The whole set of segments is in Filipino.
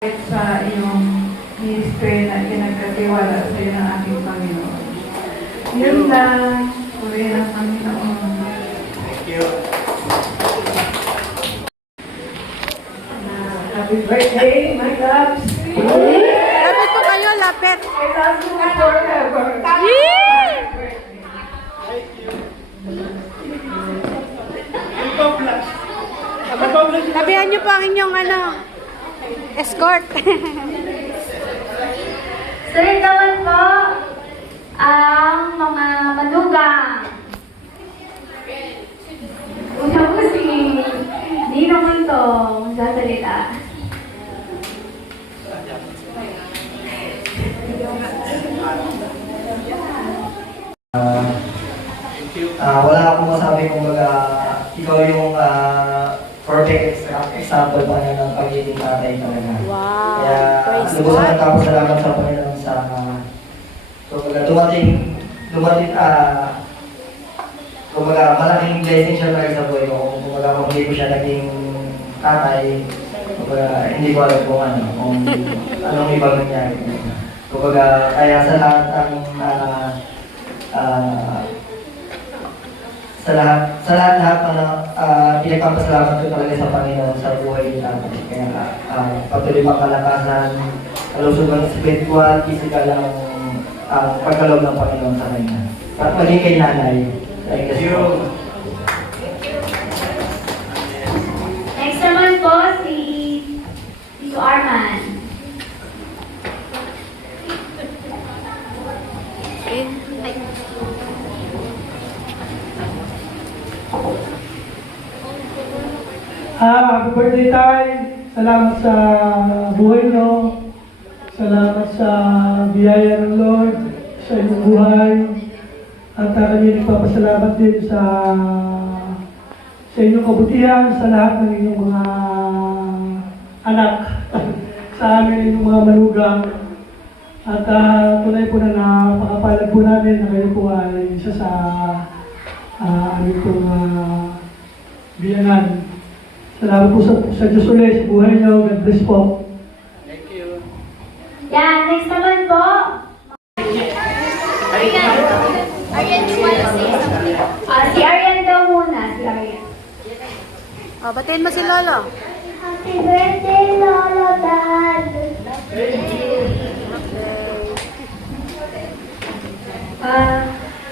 sa iyong ministry na pinagkatiwala sa iyo ng ating Panginoon. Yun lang, puri ng Panginoon. Thank you. Happy birthday, my loves. Lapit po kayo, lapit. I love you forever. Tabihan niyo po ang inyong escort. Sir, naman po ang mga manugang. Una po si Ninong Mantong sasalita. Wala akong masabi kung ikaw yung perfect example pa niya ng pagiging tatay talaga. Wow. Kaya Praise lubos God. ang kapasalamat sa Panginoon sa kumbaga malaking blessing siya talaga sa buhay ko. Kumbaga kung hindi ko siya naging tatay, kumbaga hindi ko alam kung anong ibang nangyari. Kumbaga kaya sa lahat ng sa lahat pinagpapasalamat ko talaga sa Panginoon sa buhay ni tatay. Kaya patuloy pagkalakasan, kalusugan spiritual, physical ang pagkaloob ng Panginoon sa kanya. At maging kay nanay. Thank you. Next naman po si Tito Arman. Happy birthday tayo. Salamat sa buhay nyo. Salamat sa biyaya ng Lord sa inyong buhay. At kami nagpapasalamat din sa inyong kabutihan, sa lahat ng inyong mga anak, sa amin inyong mga manugang. At tunay po na napakapalag po namin na kayo po ay isa sa aming pong biyanan. Salamat po sa Diyos ulit sa buhay niyo. God bless po. Thank you. Yan, next naman po. Arian, you wanna say something? Si Arian daw muna, si Arian. Batiin mo si Lolo. Happy birthday, Lolo Dad!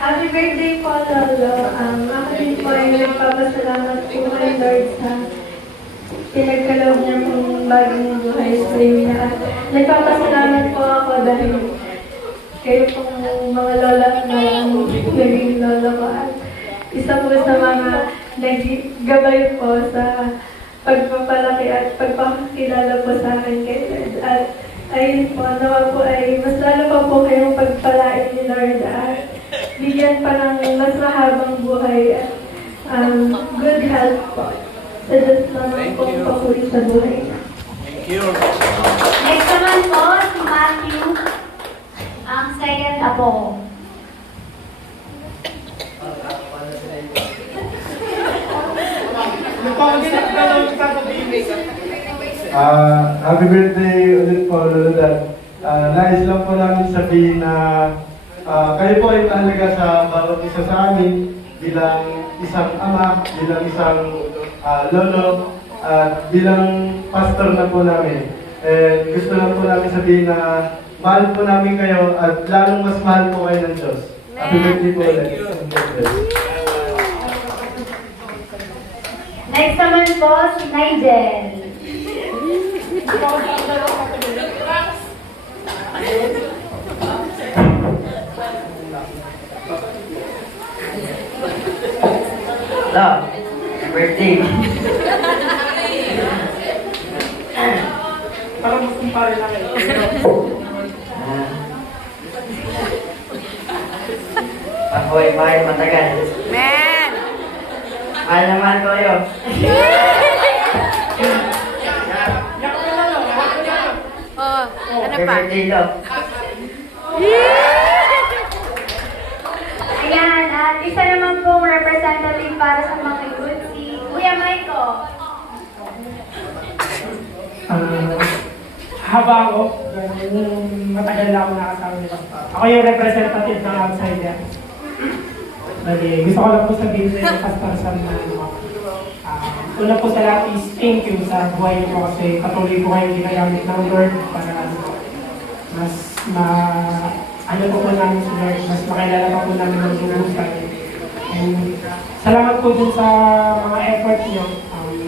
Happy birthday po, Lolo. Ako din po ay nagpapasalamat po kay Lord sa pinagkaloob niya pong bagong buhay sa iyo na. Nagpapasalamat po ako dahil kayo pong mga lola na naging lola ko. At isa po sa mga naggabay po sa pagpapalaki at pagpapakilala po sa akin kay Lord. At ayun po, nawa po ay mas lalo pa po kayong pagpalain ni Lord at bigyan pa ng mas mahabang buhay at good health po. Sa Diyos naman po papuri sa buhay niya. Thank you. Next naman po, si Matthew, ang second apo. Happy birthday ulit po, Lolo Dad. Nais lang po namin sabihin na kayo po ay mahalaga sa bawat isa sa amin bilang isang ama, bilang isang lolo, at bilang pastor na po namin. Gusto lang po namin sabihin na mahal po namin kayo at lalong mas mahal po kayo ng Diyos. Happy birthday po ulit. Next naman po, si Nigel. Love, happy birthday. Parang mas kumpare na kayo. Ako ay mahal matagal. Man! Mahal na mahal ko kayo. Ano Happy pa? birthday, love. Ayan, at isa naman pong representative para sa mga youth, si Kuya Michael. haba ako, matagal na ako nakasama ni Pastor. Ako yung representative ng outsider. Bali, gusto ko lang po sabihin sa inyo, Pastor Sam, na una po sa lahat is thank you sa buhay niyo po kasi patuloy po kayong ginagamit ng Lord para mas ano po namin si Lord, mas makilala pa po namin ng lulusan. And salamat po dun sa mga effort niyo.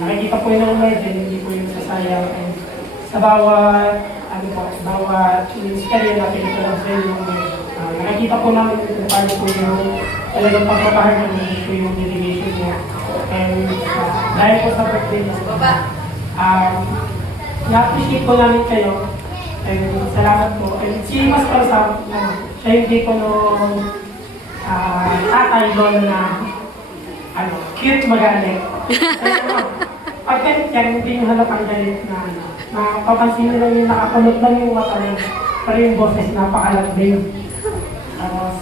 Nakikita po yun ng Lord and hindi po yun sasayang. And sa bawat ministry na pinitulong sa inyo, nakikita po namin kung paano po yung talagang pagpapahal namin po yung dedication niya. And dahil po sa birthday niya, na-appreciate po namin kayo. And salamat po. And si Pastor Sam, siya yung tipo nung tatay lolo na cute magaling. Pag ganit yan, hindi yung halatang galit na mapapansin nila yung nakakulot lang yung mata niya. Pero yung boses, napakalagding. Tapos,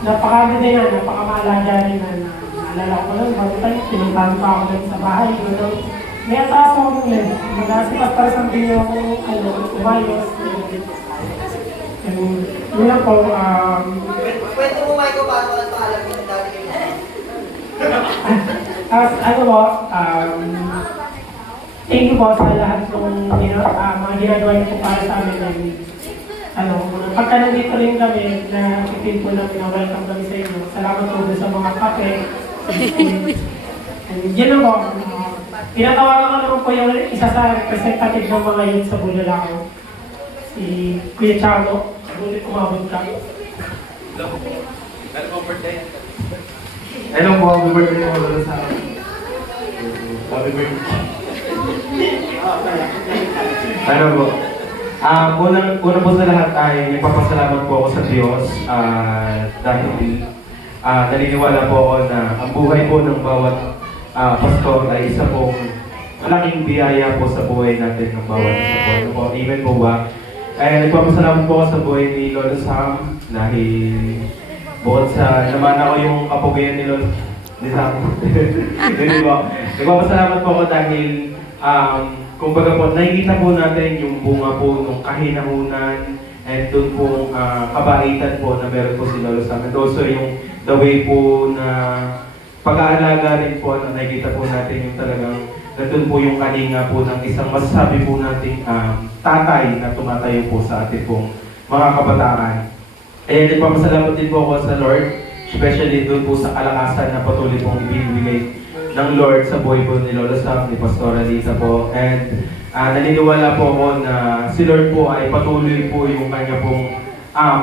napakaganda yan, napakamalaga rin na naalala ko lang, bago tayo, pinuntahan pa ako lang sa bahay. May ataas ako nun yun. Magasipas para sa pinyo akong umayos. Yun lang po, Kwento mo, Michael, paano ka nagpaalam yung dati kayo? tapos thank you po sa lahat ng mga ginagawa niyo po para sa amin. Pagka nandito rin kami, na i-feel po namin na welcome kami sa inyo. Salamat po sa mga kape. And yun na po. Pinatawagan ko naman po yung isa sa representative ng mga youth sa Bulalakaw. Si Kuya Chano. Bulit kumabot ka. Hello po, happy birthday po ulit sa akin. Happy birthday. Ano po? Una po sa lahat ay nagpapasalamat po ako sa Diyos dahil naniniwala po ako na ang buhay po ng bawat pastor ay isa pong malaking biyaya po sa buhay natin ng bawat isa po. Ano po? Amen po ba? Ay nagpapasalamat po ako sa buhay ni Lolo Sam dahil bukod sa naman ako yung kapugayan ni Lolo Sam. Hindi po. Nagpapasalamat po ako dahil kumbaga po, nakikita po natin yung bunga po ng kahinahunan and doon po kabaitan po na meron po si Lolo Sam. And also yung the way po na pag-aalaga rin po na nakikita po natin yung talagang nandun po yung kalinga po ng isang masasabi po nating tatay na tumatayo po sa ating pong mga kabataan. Eh, nagpapasalamat din po ako sa Lord, especially doon po sa kalakasan na patuloy pong ibibigay ng Lord sa buhay po ni Lolo Sam, ni Pastora Lisa po. And naniniwala po ako na si Lord po ay patuloy po yung kanya pong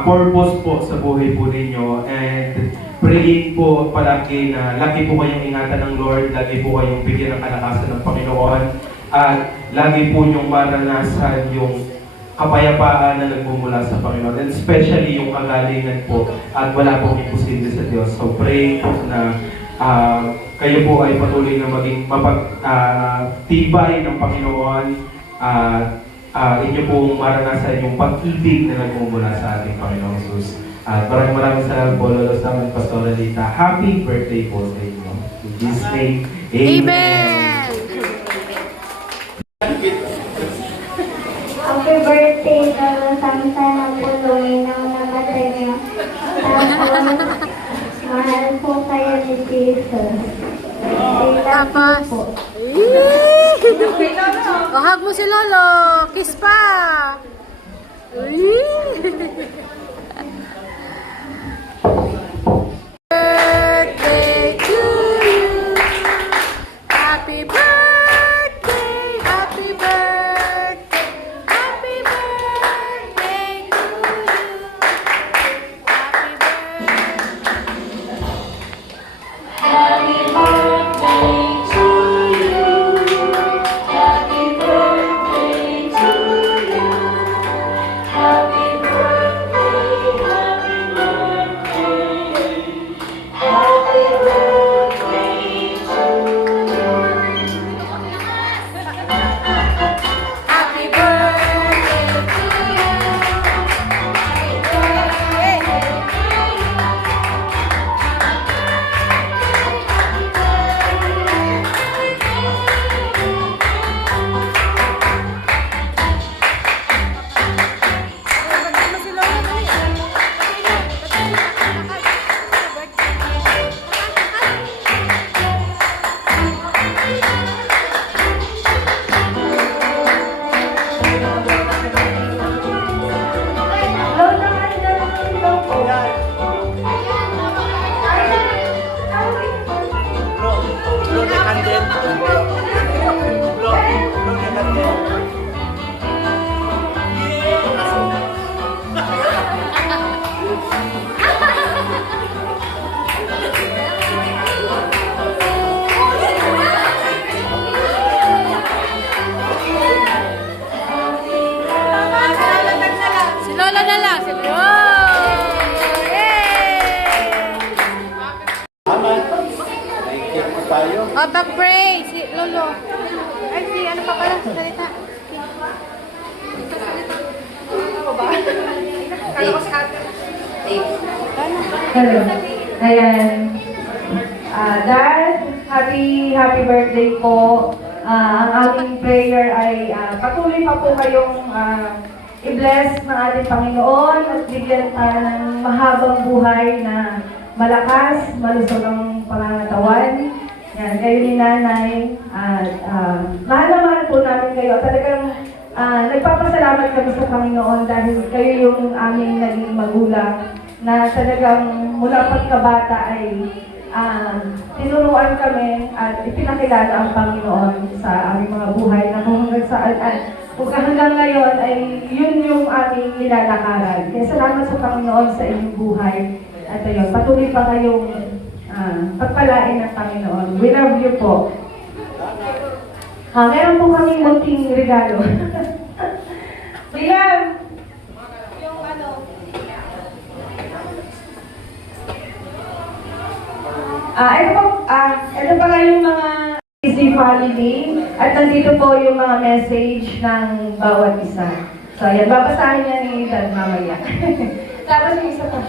purpose po sa buhay po ninyo. And praying po palagi na lagi po kayong ingatan ng Lord, lagi po kayong bigyan ng kalakasan ng Panginoon, at lagi po yung maranasan yung kapayapaan na nagmumula sa Panginoon, and especially yung kagalingan po, at wala pong imposible sa Diyos. So pray po na kayo po ay patuloy na maging mapagtibay ng Panginoon, inyo pong maranasan yung pag-ibig na nagmumula sa ating Panginoon Jesus. At maraming salamat po, Lolo Sam and Pastora Lita. Happy birthday po sa inyo. In Jesus' name, Amen! Happy birthday, Lolo Sam. Sana po luminaw na mata niyo. Tapos, mahal po kayo ni Jesus. Tapos, hug mo si Lolo. Kiss pa. Birthday to you. Happy birthday. Happy birthday. Happy birthday to you. Happy birthday. Happy birthday to you. Happy birthday to you. Happy Oh, pag-pray. Si Lolo. Ay, si ano pa pala? Salita. Ano ba? Kala ko si ate. Hello. Ayan. Dad, happy birthday po. Ang aming prayer ay patuloy pa po kayong i-bless ng ating Panginoon at bigyan tayo ng mahabang buhay na malakas, malusog ang pangangatawan. Yan, kayo ni Nanay. At mahal na mahal po namin kayo. Talagang nagpapasalamat kami sa Panginoon dahil kayo yung aming naging magulang na talagang mula pagkabata ay tinuruan kami at ipinakilala ang Panginoon sa aming mga buhay na kung hanggang ngayon ay yun yung aming nilalakaran. Kaya salamat sa Panginoon sa inyong buhay. At ayun, patuloy pa kayong pagpalain ng Panginoon. We love you po. Meron po kaming munting regalo. William! Yung ano? Ito pala yung mga easy family at nandito po yung mga message ng bawat isa. So, ayan, babasahin niya ni Dad mamaya. Tapos yung isa pa.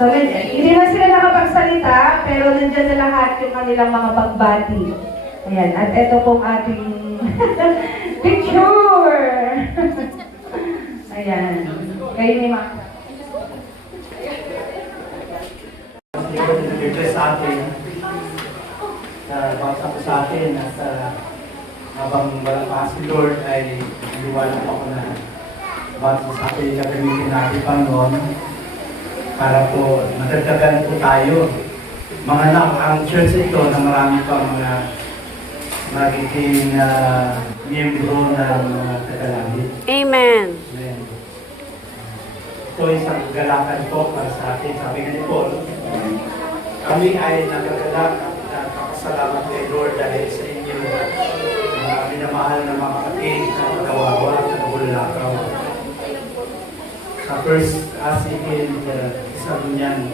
So, hindi na sila nakapagsalita, pero nandiyan na lahat yung kanilang mga pagbati. Ayan, at ito pong ating picture! Ayan, kayo ni Ma. Nag-bless sa atin. Bawat ako sa atin at habang walang pa si Lord ay liwanag ako na bawat sa atin gagamitin natin Panginoon para po madagdagan po tayo. Mga anak, ang church ito na marami pang mga magiging miyembro ng mga tagalangit. Amen. Amen. Ito isang galakan po para sa atin. Sabi nga ni Paul, kami ay nagagalak at nakakasalamat kay Lord dahil sa inyo minamahal ng mga kapatid na kawawa at nabulakaw. Sa first asigin, isa niyan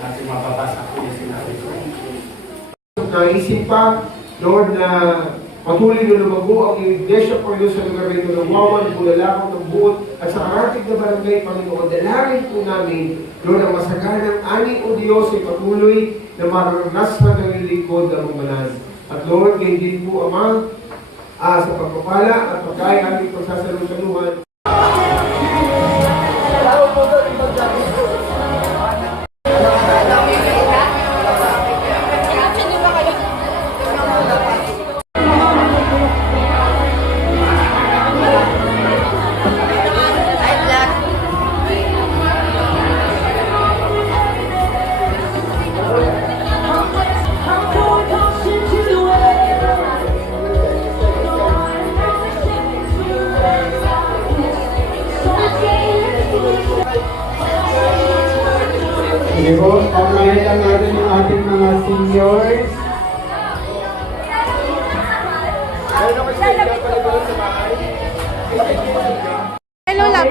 natin mababasa ko yung sinabi ko. Naisip pa, Lord, na patuloy na lumago ang iglesia po sa lugar nito ng Wawan, Bulalakaw ng Buot, at sa karatig na barangay, Panginoon, dalangin po namin, Lord, ang masaganang ani o Diyos ay patuloy na maranasan ng lingkod ng manan. At Lord, ngayon din po, Ama, sa pagpapala at pagkaya aming pagsasalusaluhan. Sige po, pagmahit lang natin yung ating mga seniors. Hello, Lola.